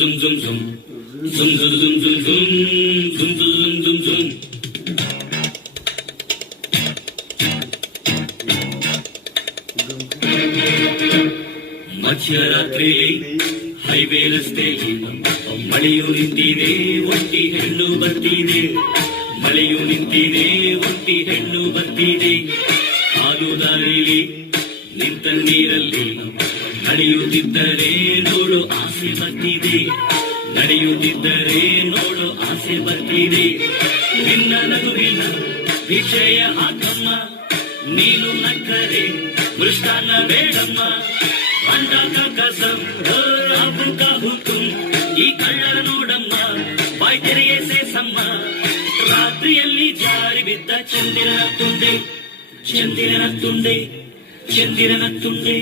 zum zum zum zum zum zum zum zum zum zum zum. ಮಧ್ಯರಾತ್ರಿಲಿ highway ರಸ್ತೆಯಲ್ಲಿ ಮಳೆಯು ನಿಂತಿದೆ, ಒಟ್ಟಿ ಹೆಣ್ಣು ಬರ್ತಿದೆ. ಮಳೆಯು ನಿಂತಿದೆ, ಒಟ್ಟಿ ಹೆಣ್ಣು ಬರ್ತಿದೆ. ಹಾಲು ದಾರಿಲಿ ನಿಂತ ನೀರಲ್ಲಿ ನಡೆಯುತ್ತಿದ್ದರೆ ನೋಡು ಆಸೆ ಬರ್ತಿದೆ. ನಡೆಯುತ್ತಿದ್ದರೆ ನೋಡು ಆಸೆ ಬರ್ತಿದೆ. ನಿನ್ನ ನಗುವಿನ ವಿಷಯ ಹಾಕಮ್ಮ, ನೀನು ನಕ್ಕರೆ ಮೃಷ್ಟಾನ್ನ ಬೇಡಮ್ಮ. ಅಂಡಕ ಕಸಂ ಅಬು ಕಾ ಹುಕುಂ, ಈ ಕಳ್ಳರ ನೋಡಮ್ಮ, ಬಾಯ್ ತೆರೆಯೇ ಸೇಸಮ್ಮ. ರಾತ್ರಿಯಲ್ಲಿ ಜಾರಿ ಬಿದ್ದ ಚಂದಿರನ ತುಂಡೆ, ಚಂದಿರನ ತುಂಡೆ, ಚಂದಿರನ ತುಂಡೆ.